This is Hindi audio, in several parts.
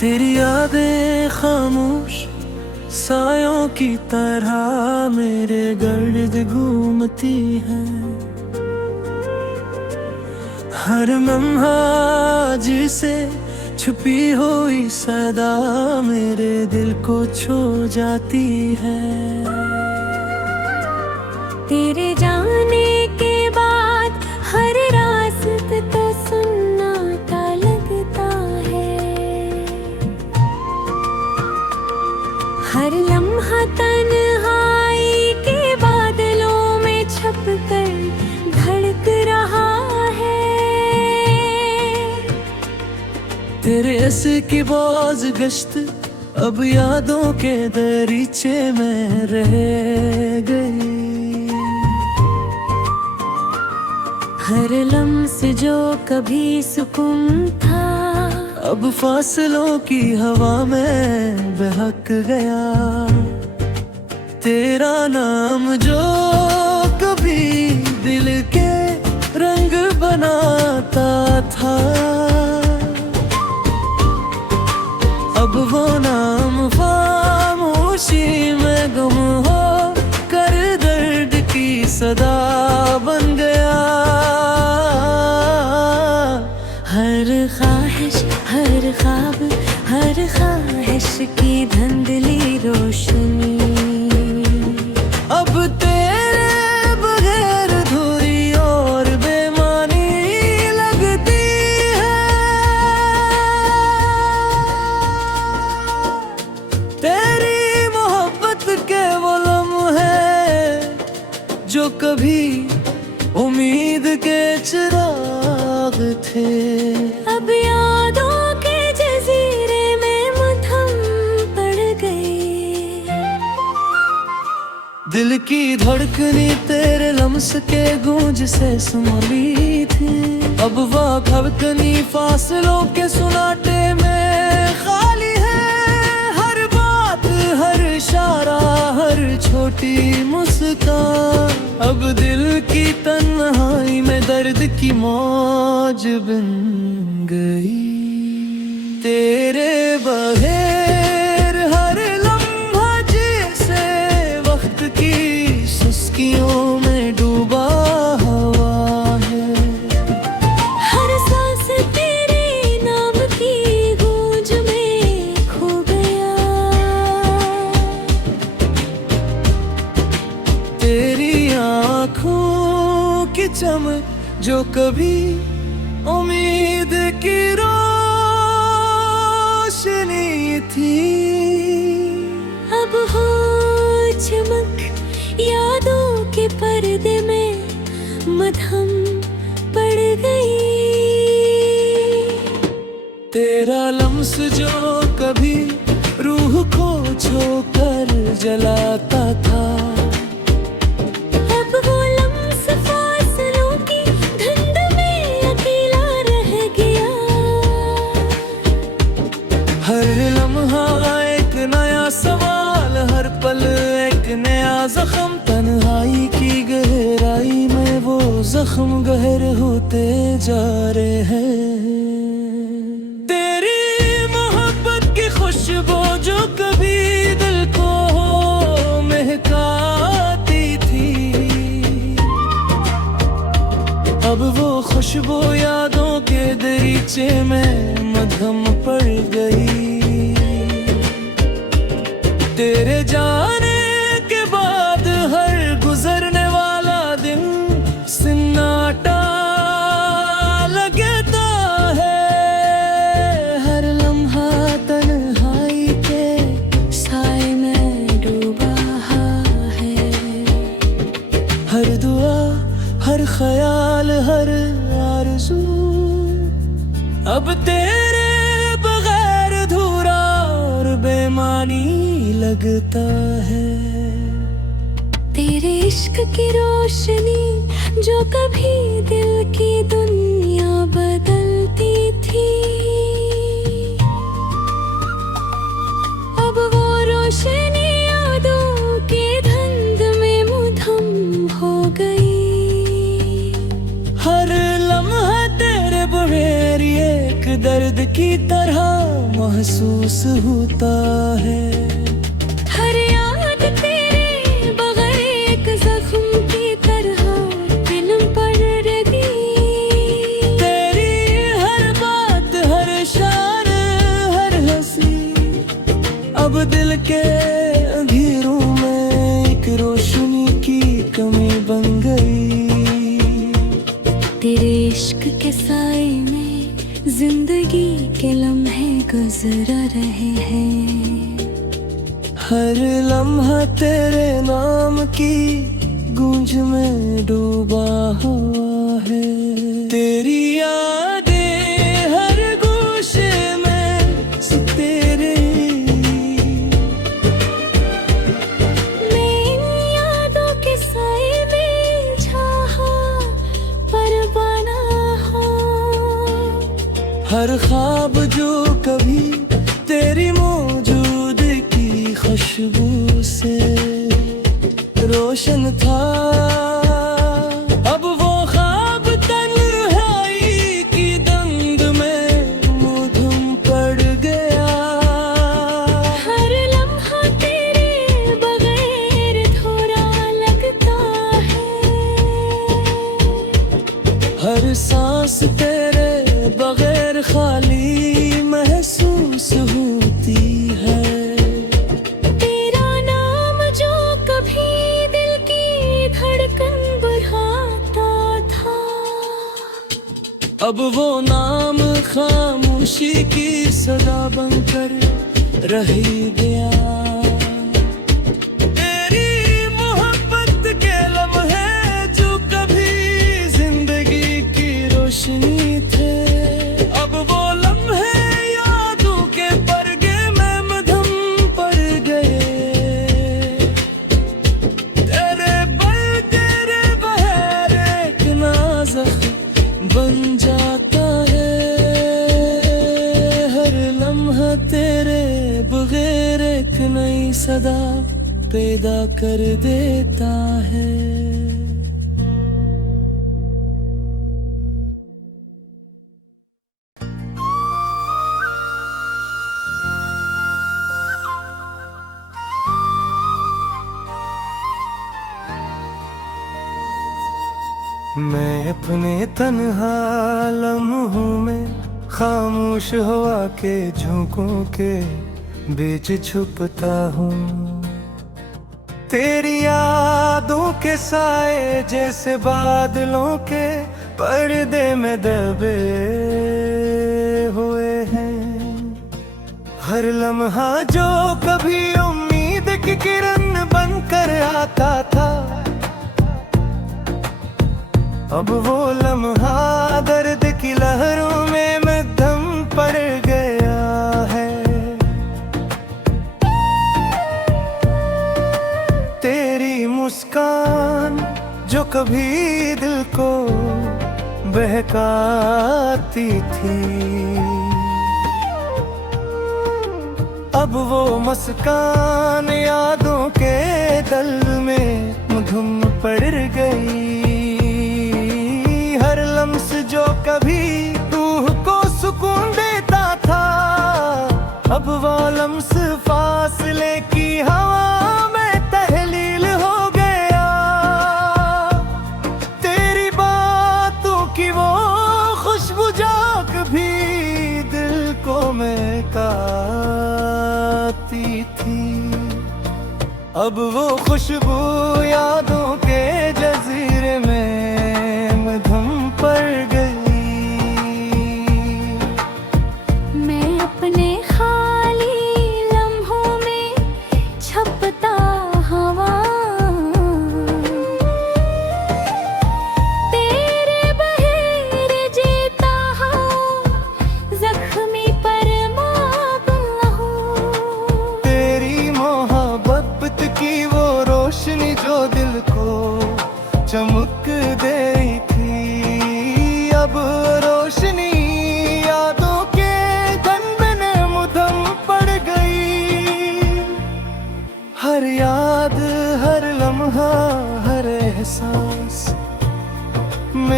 तेरी यादें खामोश सायों की तरह मेरे गर्द घूमती हैं। हर लम्हा जिसे छुपी हुई सदा मेरे दिल को छू जाती है। तेरे जाने के बाद हर रास्ते तो सुन्नाटा लगता है। हर लम्हा तन्हाई के बादलों में छपकर धड़क रहा है। तेरे ऐसे की बाज गश्त अब यादों के दरीचे में रह गई। हर लम्स जो कभी सुकून था अब फासलों की हवा में बहक गया। तेरा नाम जो कभी दिल के रंग बनाता था अब वो नाम खामोशी में गुम हो कर दर्द की सदा बन गया। हर ख्वाहिश हर ख्वाब हर ख्वाहिश की धुंधली रोशनी अब तेरे बगैर अधूरी और बेमानी लगती है। तेरी मोहब्बत के वो लम्हे जो कभी उम्मीद के चिराग थे अब यादों के जजीरे में मथम पड़ गई। दिल की धड़कनी तेरे लम्स के गूंज से सुमरी थी अब वह धड़कनी फासलों के सुनाटे में खाली है। हर बात हर इशारा हर छोटी मुस्कान अब दिल की तन्हाई में दर्द की मौज बन गई। तेरे बगैर हर लम्हा जैसे वक्त की सुस्कियों में डूबा हुआ है। हर सांस तेरे नाम की गूंज में खो गया। तेरी आँखों की चमक जो कभी उम्मीद की रोशनी थी अब हो चमक यादों के पर्दे में मधम पड़ गई। तेरा लम्स जो कभी रूह को छोकर जलाता था अब वो लम्स फासलों की धुंध में अकेला रह गया। हर लम्हा एक नया सवाल हर पल एक नया जख्म तन्हाई की गहराई में वो जख्म गहर होते जा रहे हैं। तेरी मोहब्बत की खुशबू जो कभी दिल को महकाती थी अब वो खुशबू यादों के दरीचे में मधम पड़ गई। तेरे जाने के बाद हर गुजरने वाला दिन सन्नाटा लगता है। हर लम्हा तन्हाई के साए में डूबा है। हर दुआ हर ख्याल हर आरज़ू अब तेरे बगैर अधूरा और बेमानी लगता है। तेरे इश्क की रोशनी जो कभी दिल की दुनिया बदलती थी अब वो रोशनी यादों के धुंध में मुधम हो गई। हर लम्हा तेरे बगैर एक दर्द की तरह महसूस होता है। हर याद तेरे बगैर एक जख्म की तरह दिल पर रगी। तेरी हर बात, हर इशारा, हर हंसी अब दिल के अंधेरों में एक रोशनी की कमी बन गई। तेरे इश्क के साए में जिंदगी के लम्हे गुजर रहे हैं। हर लम्हा तेरे नाम की गूंज में डूबा हुआ है। तेरी यादें हर गोशे में तेरे। मैं इन यादों के साए में चाहा परवाना हो। हर ख्वाब जो कभी तेरी मौजूदगी खुशबू से रोशन था, अब वो ख्वाब तन्हाई की दंग में मधुम पड़ गया। हर लम्हा तेरे बगैर थोड़ा लगता है। हर सांस तेरे बगैर खाली महसूस होती है। तेरा नाम जो कभी दिल की धड़कन बढ़ाता था, अब वो नाम खामोशी की सदा बनकर रह गया। तेरी मोहब्बत के लम्हे जो कभी जिंदगी की रोशनी थे, अब वो लम्हे यादों के परगे में मधुम पड़ गए। तेरे बगैर एक नाज़ुक बन जाता है। हर लम्हा तेरे बगैर एक नई सदा पैदा कर देता है। मैं अपने तन्हा लम्हों में खामोश हवा के झोंकों के बीच छुपता हूँ। तेरी यादों के साए जैसे बादलों के पर्दे में दबे हुए हैं। हर लम्हा जो कभी उम्मीद की किरण बनकर आता था, अब वो लम्हा दर्द की लहरों में मध्यम पड़ गया है। तेरी मुस्कान जो कभी दिल को बहकाती थी, अब वो मुस्कान यादों के दल में मधुम पड़ गई। हर लम्स जो कभी रूह को सुकून देता था, अब वो लम्स फासले की हवा में तहलील हो गया। तेरी बातों की वो खुशबू जो कभी दिल को महकाती थी, अब वो खुशबू यादों के जजीरे में मधुम पड़ गई। मैं अपने खाली लम्हों में छपता हवा, तेरे बगैर जीता हूँ जख्मी पर मातम हूँ। तेरी मोहब्बत की वो रोशनी जो दिल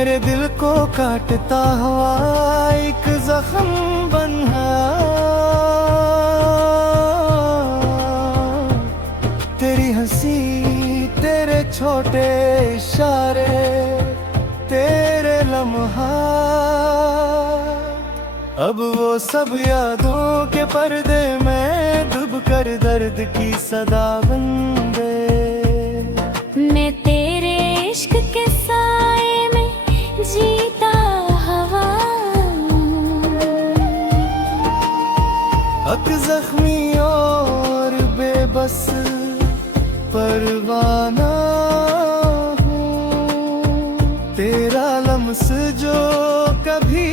मेरे दिल को काटता हुआ एक जख्म बना, तेरी हंसी, तेरे छोटे इशारे, तेरे लम्हा, अब वो सब यादों के पर्दे में डूब कर दर्द की सदा बन गए। मैं तेरे इश्क के साए में जीता हवा, अक जख्मी और बेबस परवाना हूँ, तेरा लम्स जो कभी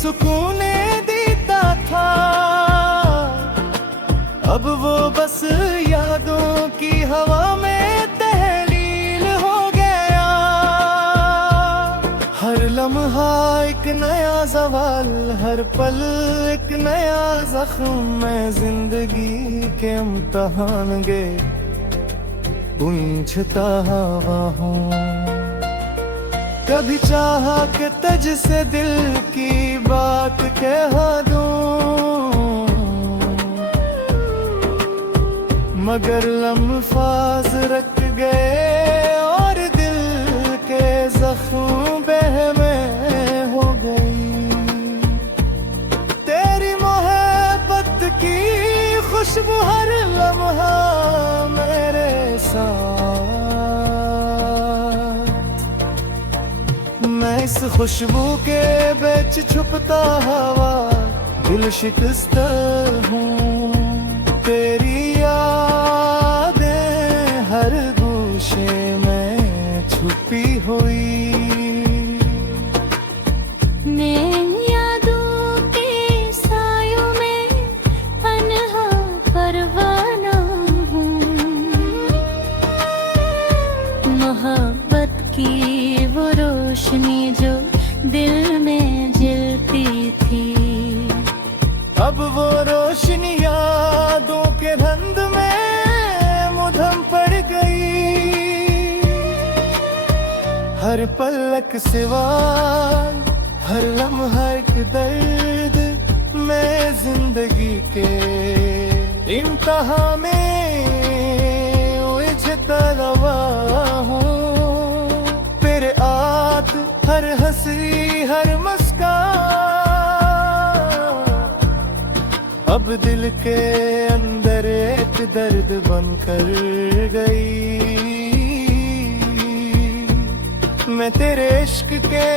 सुकून देता था, अब वो बस यादों की हवा में तहलील हो गया। हर लम्हा एक नया सवाल, हर पल एक नया जख्म, मैं जिंदगी के इम्तिहान गे पूछता हवा हूँ। कभी चाहा कि तुझ से दिल की बात कह दूं, मगर लम्फाज रख गए और दिल के जख्म बहमे हो गई। तेरी मोहब्बत की खुशबू हर लम्हा मेरे साथ, मैं इस खुशबू के बीच छुपता हवा दिल शिकस्त हूँ। तेरी यादें हर गोशे में छुपी हुई, मैं यादों के सायों में अनहा परवाना हूँ। मोहब्बत की वो रोशनी जो दिल में जलती थी, अब वो रोशनी यादों के रंग में मुधम पड़ गई। हर पलक सिवा हर लम्हा एक दर्द, मैं जिंदगी के इम्तिहा में उलझता रवा हूँ। तेरे आत हर हंसी हर मुस्कान, अब दिल के अंदर एक दर्द बनकर गई। मैं तेरे इश्क के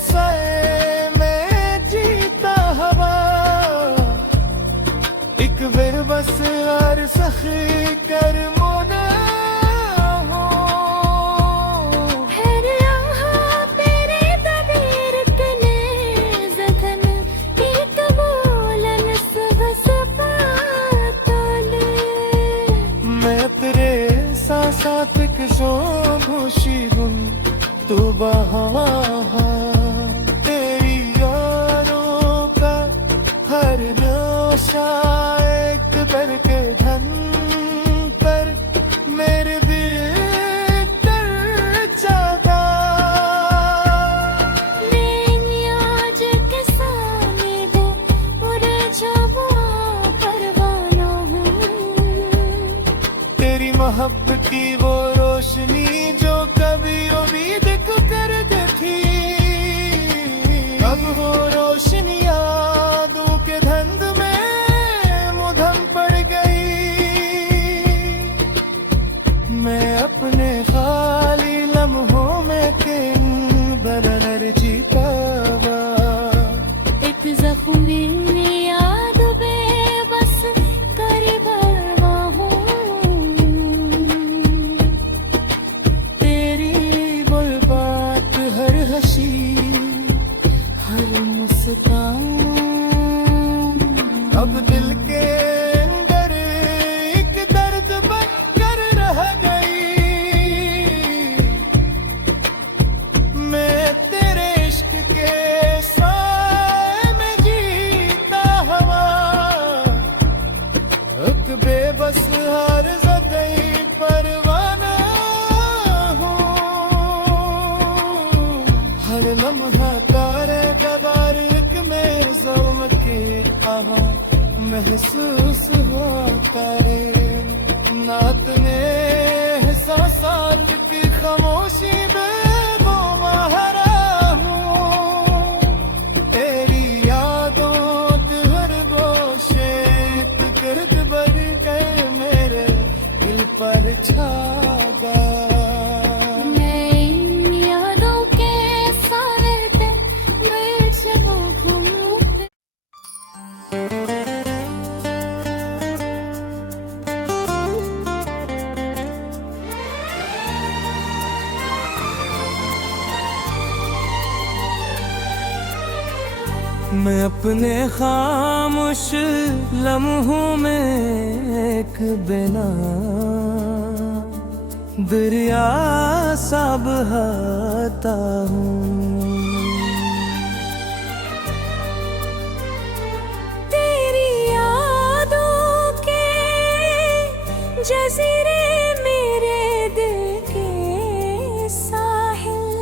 साए में जीता हवा, एक बेबस और सखी कर मोना हूँ। हर लम्हा तेरे तबीर तने ज़दन, एक बोलन सबस पातले। मैं तेरे साथ एक शोभूशी हूँ, तू बहा, तेरी यारों का हर नशा एक करके धन पर मेरे दिल तर जाता। मैं आज के सामने वो उलझा हुआ परवाना हूँ। तेरी मोहब्बत की वो रोशनी जो कभी उम्मीद करती थी, अब वो रोशनी यादों के धंध में मुधम पड़ गई। मैं अपने खाली लम्हों में किन बरर जीता हुआ, एक जख्मी याद बेबस करीब हूँ। तेरी बुलबात हर हंसी हर मुस्कान, अब दिल के अंदर एक दर्द बनकर रह गई। मैं तेरे इश्क के साए में जीता हवा, एक बेबस हर ज़दई परवाना हूँ। वहाँ महसूस होता है। नात ने एहसासात की खामोशी में वो महरा हूँ। तेरी यादों हर गोशे गर्द बन कर मेरे दिल पर छा गया। मैं इन यादों के साथ बीच घूमूं। मैं अपने खामोश लम्हों में एक बिना दरिया सा बहाता हूँ। तेरी यादों के जज़ीरे मेरे दिल के साहिल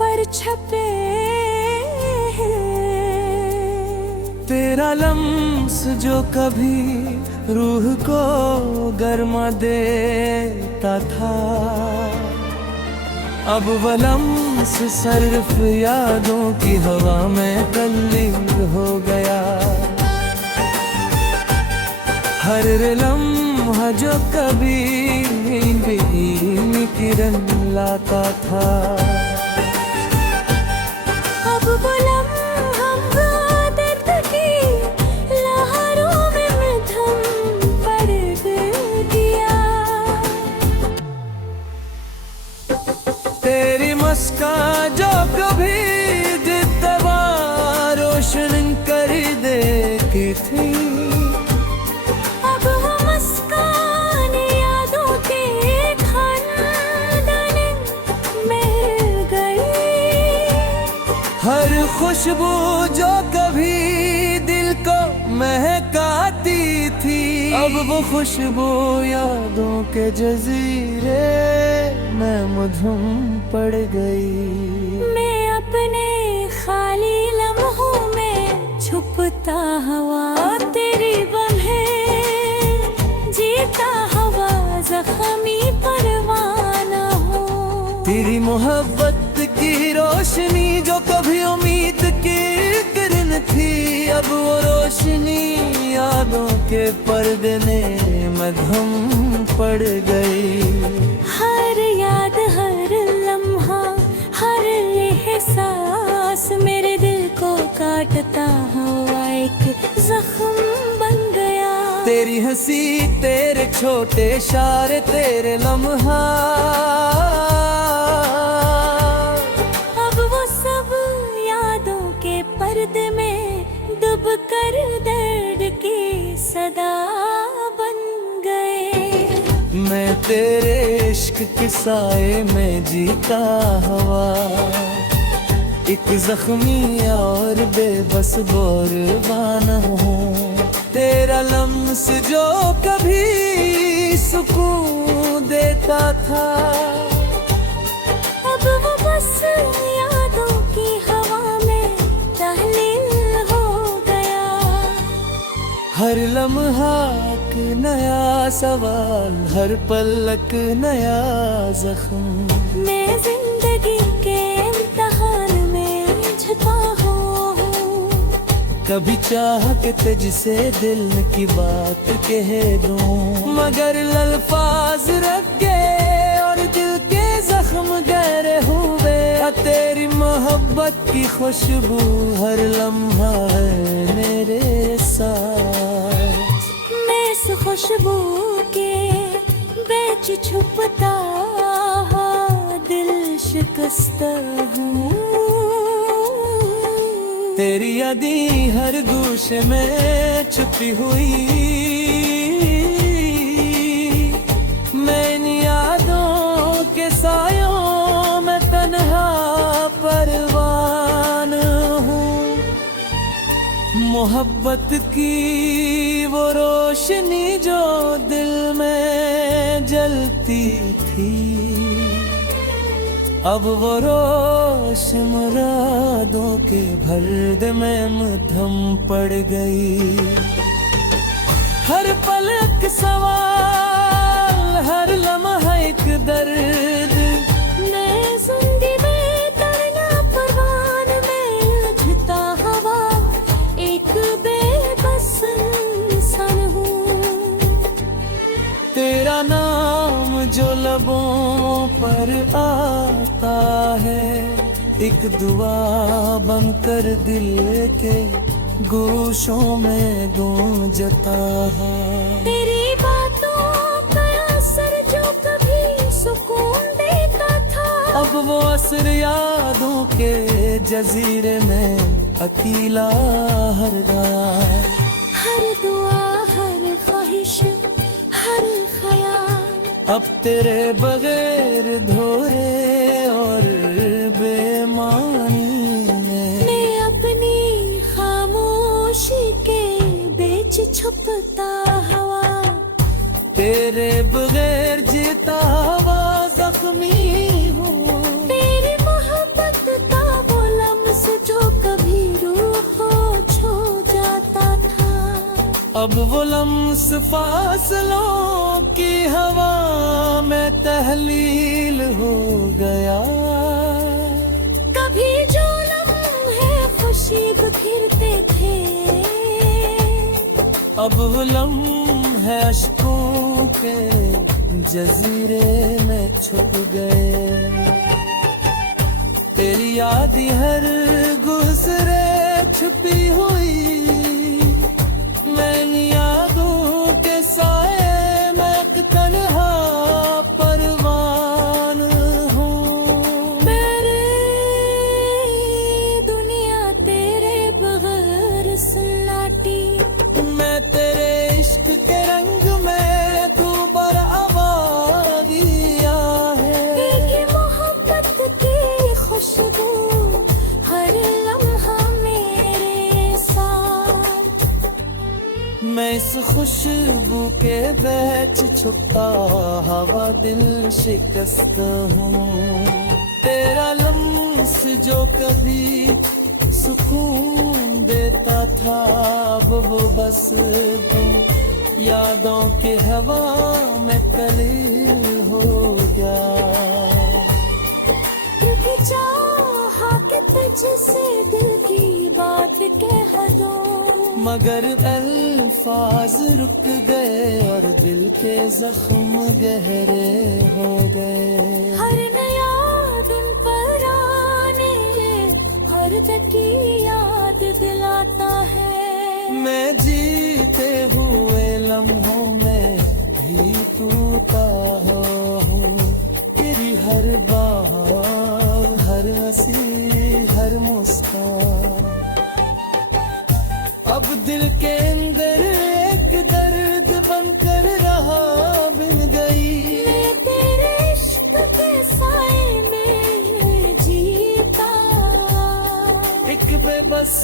पर छपे हैं। तेरा लम्स जो कभी रूह को गरमा देता था, अब वो लम्स सिर्फ यादों की हवा में तल्लीन हो गया। हर लम्हा जो कभी भी किरण लाता था, अब वो लम्हा दर्द की लहरों में मध्यम पड़ गया। तेरी मुस्कान जो कभी जिद्दवा रोशन कर देती थी, अब वो मुस्कान यादों के खानदान में गई। हर खुशबू जो कभी दिल को महकाती थी, अब वो खुशबू यादों के जजीरे में मधुम पड़ गई। मैं अपने खाली लम्हों में छुपता हवा तेरी बन्हे जीता हवा जख्मी परवाना हो। तेरी मोहब्बत की रोशनी जो कभी उम्मीद की किरण थी, अब वो रोशनी यादों के पर्दे में धुम पड़ गई। हर याद हर लम्हा हर एहसास मेरे दिल को काटता हुआ एक जख्म बन गया। तेरी हंसी तेरे छोटे इशारे तेरे लम्हा, अब वो सब यादों के पर्दे में डूब कर दर्द की सदा बन गए। मैं तेरे इश्क के साए में जीता हवा, एक जख्मी और बेबस बोरबाना हूँ। तेरा लम्स जो कभी सुकून देता था, अब वो बस यादों की हवा में तहलील हो गया। हर लम्हा एक नया सवाल, हर पलक नया जख्म। मैं जिंदगी के इम्तिहान में झुका हूँ। कभी चाह के तुझसे दिल की बात कह दूं, मगर अल्फाज रख गए और दिल के जख्म गहरे हुए। तेरी मोहब्बत की खुशबू हर लम्हा है मेरे साथ। मैं इस खुशबू के बीच छुपता दिल शिकस्ता हूँ। तेरी यादें हर गोशे में छुपी हुई, मैं इन यादों के सायों में तन्हा परवान हूँ। मोहब्बत की वो रोशनी जो दिल में जलती थी, अब वो रोश मुरादों के भर्द में मध्यम पड़ गई। हर पल एक सवाल, हर लम्हा एक दर्द। मैं जिंदगी में तरना परवान में उलझता हवा, एक बेबस इंसान हूँ। तेरा नाम जो लबों पर आता है, एक दुआ बनकर दिल के गोशों में गूंजता है। तेरी बातों का असर जो कभी सुकून देता था, अब वो असर यादों के जजीरे में अकेला हर रात। हर दुआ, हर ख्वाहिश, हर ख्याल अब तेरे बगैर धोरे और बेमानी में मैं अपनी खामोशी के बीच छुपता हवा। तेरे बगैर जीता हुआ जख्मी हूँ। तेरी मोहब्बत का वो लम्स जो कभी रूह को छू जाता था, अब वो लम्स फासलों की हवा में तहलील हो गया। कभी जो लम्हे खुशी बिखरते थे, अब वो लम्हे अश्कों के जजीरे में छुप गए। तेरी याद हर गुजरे छुपी हुई, मैं यादों के साए में एक तन्हा परवान हूँ। मेरे दुनिया तेरे बगैर सन्नाटी। मैं तेरे इश्क के रंग में दूबर आवागिया है। एक मोहब्बत की खुशबू हर लम्हा मेरे साथ। मैं इस खुशबू के बैच छुपता हवा दिल शिकस्त हूँ। तेरा लम्स जो कभी सुकून देता था, अब वो बस तुम यादों के हवा में कलील हो गया। क्योंकि चाहा कि तुझसे दिल की बात कह दो, मगर अल्फाज रुक गए और दिल के जख्म गहरे हो गए। हर नया दिन पर आने हर की याद दिलाता है। मैं जीते हुए लम्हों में भी टूटा हूँ। तेरी हर बात, हर हंसी, हर मुस्कान अब दिल के अंदर एक दर्द बनकर रहा बिन गई। मैं तेरे इश्क के साए में जीता, एक बेबस